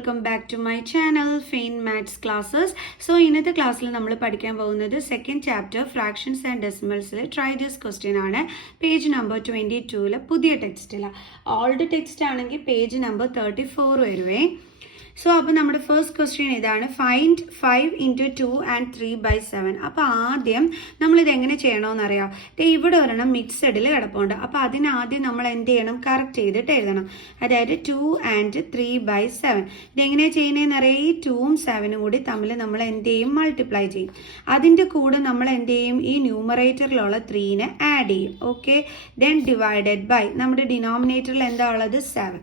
Welcome back to my channel fine maths classes. So ഇന്നത്തെ ക്ലാസ്സിൽ നമ്മൾ പഠിക്കാൻ പോകുന്നത് സെക്കൻഡ് ചാപ്റ്റർ ഫ്രാക്ഷൻസ് ആൻഡ് ഡെസിമൽസിലെ ട്രൈ ദിസ് ക്വസ്റ്റ്യൻ ആണ്. പേജ് നമ്പർ 22 പുതിയ ടെക്സ്റ്റിലാണ്. ഓൾഡ് ടെക്സ്റ്റ് ആണെങ്കിൽ പേജ് നമ്പർ 34 വരുവേ. സോ അപ്പോൾ നമ്മുടെ ഫസ്റ്റ് ക്വസ്റ്റ്യൻ ഇതാണ്, ഫൈൻഡ് 5 into 2 and 3/7. അപ്പോൾ ആദ്യം നമ്മളിത് എങ്ങനെ ചെയ്യണമെന്നറിയാം. ഇവിടെ ഒരെണ്ണം മിക്സഡിൽ കിടപ്പുണ്ട്. അപ്പോൾ അതിനാദ്യം നമ്മൾ എന്ത് ചെയ്യണം, കറക്റ്റ് ചെയ്തിട്ട് എഴുതണം. അതായത് 2 and 3/7. ഇതെങ്ങനെയാണ് ചെയ്യുന്നതെന്നറിയാം. ഈ 2ഉം 7ഉം കൂടി തമ്മിൽ നമ്മൾ എന്ത് ചെയ്യും, മൾട്ടിപ്ലൈ ചെയ്യും. അതിൻ്റെ കൂടെ നമ്മൾ എന്ത് ചെയ്യും, ഈ ന്യൂമറേറ്ററിലുള്ള 3നെ ആഡ് ചെയ്യും. ഓക്കെ, ദെൻ ഡിവൈഡഡ് ബൈ നമ്മുടെ ഡിനോമിനേറ്ററിൽ എന്താ ഉള്ളത്, 7.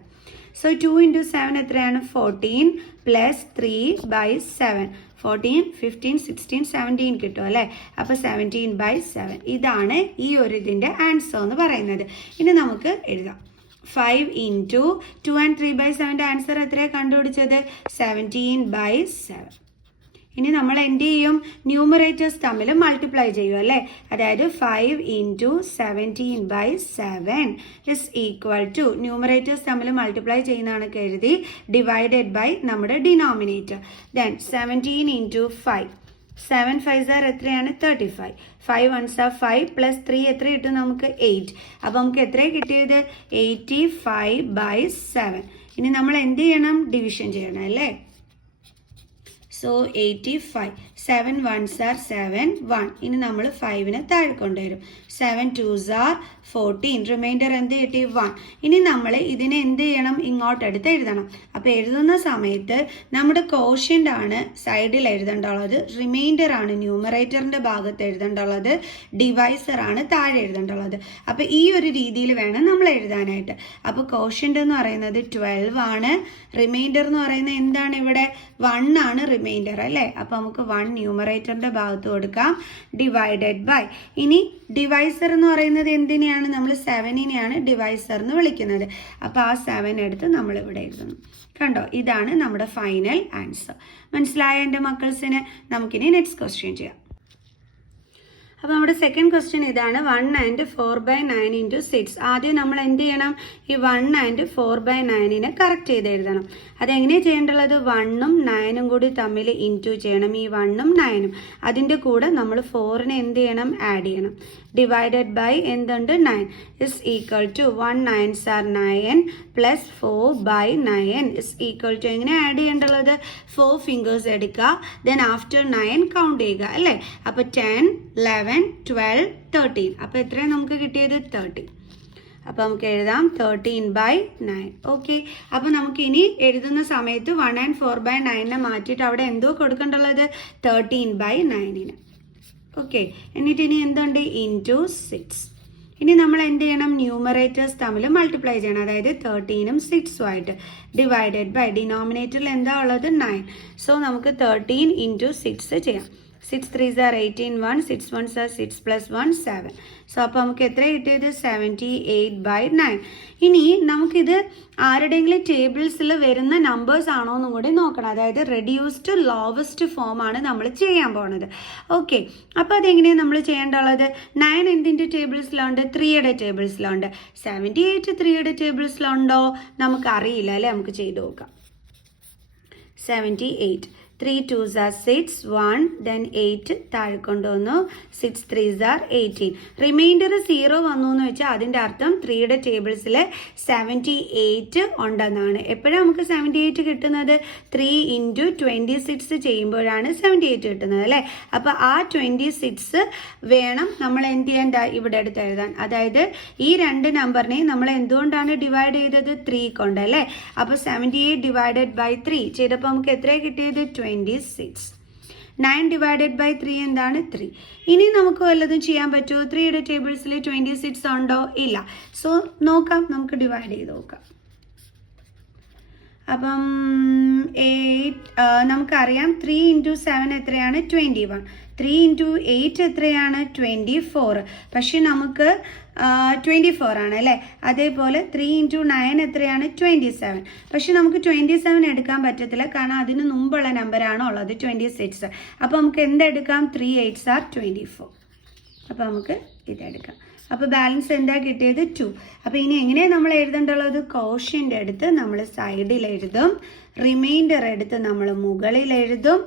So 2 into 7 എത്രയാണ്, 14 plus 3/7. 14, 15, 16, 17 കിട്ടും അല്ലേ. അപ്പോൾ 17/7 ഇതാണ് ഈ ഒരു ഇതിൻ്റെ ആൻസർ എന്ന് പറയുന്നത്. ഇനി നമുക്ക് എഴുതാം. 5 into 2 and 3/7 ആൻസർ എത്രയാണ് കണ്ടുപിടിച്ചത്, 17/7. ഇനി നമ്മൾ എന്ത് ചെയ്യും, ന്യൂമറേറ്റേഴ്സ് തമ്മിൽ മൾട്ടിപ്ലൈ ചെയ്യും അല്ലേ. അതായത് 5 into 17/7 is equal to, numerators തമ്മിൽ മൾട്ടിപ്ലൈ ചെയ്യുന്നതാണ് കരുതി, ഡിവൈഡഡ് ബൈ നമ്മുടെ denominator. Then 17 into 5. 7 5s are എത്രയാണ്, 35. 5 1s are 5 plus 3 എത്ര കിട്ടും നമുക്ക്, 8. അപ്പോൾ നമുക്ക് എത്ര കിട്ടിയത്, 85/7. ഇനി നമ്മൾ എന്ത് ചെയ്യണം, ഡിവിഷൻ ചെയ്യണം അല്ലേ. സോ 85. 7 1s are 7, 1. ഇനി നമ്മൾ 5നെ താഴെ കൊണ്ടുവരും. 7 2s are 14. റിമൈൻഡർ എന്ത് കിട്ടി, 1. ഇനി നമ്മൾ ഇതിനെ എന്ത് ചെയ്യണം, ഇങ്ങോട്ട് എടുത്ത് എഴുതണം. അപ്പോൾ എഴുതുന്ന സമയത്ത് നമ്മുടെ കോഷ്യൻ്റ് ആണ് സൈഡിൽ എഴുതേണ്ടുള്ളത്, റിമൈൻഡർ ആണ് ന്യൂമറേറ്ററിൻ്റെ ഭാഗത്ത് എഴുതേണ്ടുള്ളത്, ഡിവൈസർ ആണ് താഴെ എഴുതേണ്ടുള്ളത്. അപ്പോൾ ഈ ഒരു രീതിയിൽ വേണം നമ്മൾ എഴുതാനായിട്ട്. അപ്പോൾ കോഷ്യൻ്റ് എന്ന് പറയുന്നത് 12 ആണ്, റിമൈൻഡർ എന്ന് പറയുന്നത് എന്താണ്, ഇവിടെ 1 ആണ് റിമൈൻഡർ അല്ലേ. അപ്പോൾ നമുക്ക് 1 ന്യൂമറേറ്ററിൻ്റെ ഭാഗത്ത് കൊടുക്കാം, ഡിവൈഡഡ് ബൈ. ഇനി ഡിവൈസർ എന്ന് പറയുന്നത് എന്തിനെയാണ്, നമ്മൾ 7നെയാണ് ഡിവൈസർ എന്ന് വിളിക്കുന്നത്. അപ്പോൾ ആ 7 എടുത്ത് നമ്മൾ ഇവിടെ എഴുതുന്നു. കണ്ടോ, ഇതാണ് നമ്മുടെ ഫൈനൽ ആൻസർ. മനസ്സിലായ എൻ്റെ മക്കൾസിന്? നമുക്കിനി നെക്സ്റ്റ് ക്വസ്റ്റ്യൻ ചെയ്യാം. അപ്പോൾ നമ്മുടെ സെക്കൻഡ് ക്വസ്റ്റ്യൻ ഇതാണ്, 1 and 4/9 into 6. ആദ്യം നമ്മൾ എന്ത് ചെയ്യണം, ഈ 1 and 4/9നെ കറക്റ്റ് ചെയ്ത് എഴുതണം. അതെങ്ങനെയാണ് ചെയ്യേണ്ടുള്ളത്, 1ഉം 9ഉം കൂടി തമ്മിൽ ഇൻറ്റു ചെയ്യണം. ഈ 1ഉം 9ഉം അതിൻ്റെ കൂടെ നമ്മൾ 4നെ എന്ത് ചെയ്യണം, ആഡ് ചെയ്യണം. ഡിവൈഡഡ് ബൈ എന്തുണ്ട്, 9 is equal to 1 9s are 9 plus 4/9 is equal to, എങ്ങനെ ആഡ് ചെയ്യേണ്ടുള്ളത്, 4 ഫിംഗേഴ്സ് എടുക്കുക, ദെൻ ആഫ്റ്റർ 9 കൗണ്ട് ചെയ്യുക അല്ലേ. അപ്പോൾ 10 11 12 13. അപ്പോൾ എത്രയാണ് നമുക്ക് കിട്ടിയത്, 30. അപ്പോൾ നമുക്ക് എഴുതാം 13/9. ഓക്കെ, അപ്പോൾ നമുക്ക് ഇനി എഴുതുന്ന സമയത്ത് 1 and 4/9നെ മാറ്റിയിട്ട് അവിടെ എന്തോ കൊടുക്കേണ്ടുള്ളത്, 13/9. ഓക്കെ, എന്നിട്ട് ഇനി എന്തുണ്ട്, ഇൻറ്റു 6. ഇനി നമ്മൾ എന്ത് ചെയ്യണം, ന്യൂമറേറ്റേഴ്സ് തമ്മിൽ മൾട്ടിപ്ലൈ ചെയ്യണം. അതായത് 13ഉം 6ഉം ആയിട്ട്, ഡിവൈഡഡ് ബൈ ഡിനോമിനേറ്ററിൽ എന്താ ഉള്ളത്, 9. സോ നമുക്ക് 13 into 6 ചെയ്യാം. 6 3s are 18, 1 6 1s are 6 plus 1 7. So അപ്പോൾ നമുക്ക് എത്ര കിട്ടിയത്, 78/9. ഇനി നമുക്കിത് ആരുടെയെങ്കിലും ടേബിൾസിൽ വരുന്ന നമ്പേഴ്സ് ആണോ എന്നും കൂടി നോക്കണം. അതായത് റെഡ്യൂസ്ഡ് ലോവസ്റ്റ് ഫോം ആണ് നമ്മൾ ചെയ്യാൻ പോണത്. ഓക്കെ, അപ്പോൾ അതെങ്ങനെയാണ് നമ്മൾ ചെയ്യേണ്ടുള്ളത്, 9 എന്തിൻ്റെ ടേബിൾസിലുണ്ട്, 3യുടെ ടേബിൾസിലുണ്ട്. 78 3യുടെ ടേബിൾസിലുണ്ടോ, നമുക്കറിയില്ല അല്ലേ. നമുക്ക് ചെയ്ത് നോക്കാം. 78 3 2s are 6, 1 then 8 താഴെ കൊണ്ടുവന്നു, 6 3s are 18. റിമൈൻഡർ 0 വന്നു എന്ന് വെച്ചാൽ അതിൻ്റെ അർത്ഥം 3യുടെ ടേബിൾസിൽ 78 ഉണ്ടെന്നാണ്. എപ്പോഴാണ് നമുക്ക് 78 കിട്ടുന്നത്, 3 into 26 ചെയ്യുമ്പോഴാണ് 78 കിട്ടുന്നത് അല്ലേ. അപ്പോൾ ആ 26 വേണം നമ്മൾ എന്ത് ചെയ്യാൻ, ഇവിടെ എടുത്ത് എഴുതാൻ. അതായത് ഈ രണ്ട് നമ്പറിനെ നമ്മൾ എന്തുകൊണ്ടാണ് ഡിവൈഡ് ചെയ്തത്, 3 കൊണ്ട് അല്ലേ. അപ്പോൾ 78 ഡിവൈഡഡ് ബൈ 3 ചെയ്തപ്പോൾ നമുക്ക് എത്രയാണ് കിട്ടിയത്, 26. 9 ഡിവൈഡഡ് ബൈ 3 എന്താണ്, 3. ഇനി നമുക്ക് വല്ലതും ചെയ്യാൻ പറ്റുമോ, 3യുടെ ടേബിൾസിൽ 26 ഉണ്ടോ, ഇല്ല. സോ നോക്കാം, നമുക്ക് ഡിവൈഡ് ചെയ്ത് നോക്കാം. അപ്പം 8 നമുക്കറിയാം, 3 into 7 എത്രയാണ്, 21. 3 into 8 എത്രയാണ്, 24. പക്ഷെ നമുക്ക് 24 ആണ് അല്ലേ. അതേപോലെ 3 into 9 എത്രയാണ്, 27. പക്ഷെ നമുക്ക് 27 എടുക്കാൻ പറ്റത്തില്ല, കാരണം അതിന് മുമ്പുള്ള നമ്പറാണ് ഉള്ളത് 26. അപ്പോൾ നമുക്ക് എന്തെടുക്കാം, 3 8s are 24. അപ്പോൾ നമുക്ക് ഇതെടുക്കാം. അപ്പോൾ ബാലൻസ് എന്താ കിട്ടിയത്? 2. അപ്പോൾ ഇനി എങ്ങനെയാണ് നമ്മൾ എഴുതേണ്ടുള്ളത്? കോഷ്യൻ്റ് എടുത്ത് നമ്മൾ സൈഡിൽ എഴുതും, റിമൈൻഡർ എടുത്ത് നമ്മൾ മുകളിൽ എഴുതും,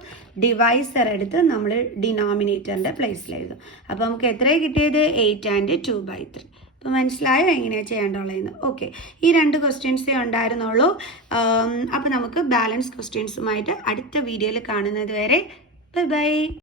ഡിവൈസർ എടുത്ത് നമ്മൾ ഡിനോമിനേറ്ററിൻ്റെ പ്ലേസിൽ എഴുതും. അപ്പോൾ നമുക്ക് എത്രയാണ് കിട്ടിയത്? 8 and 2/3. അപ്പോൾ മനസ്സിലായോ എങ്ങനെയാണ് ചെയ്യേണ്ടുള്ളതെന്ന്? ഓക്കെ, ഈ 2 ക്വസ്റ്റ്യൻസേ ഉണ്ടായിരുന്നുള്ളൂ. അപ്പോൾ നമുക്ക് ബാലൻസ് ക്വസ്റ്റ്യൻസുമായിട്ട് അടുത്ത വീഡിയോയിൽ കാണുന്നത് വരെ ബൈ ബൈ.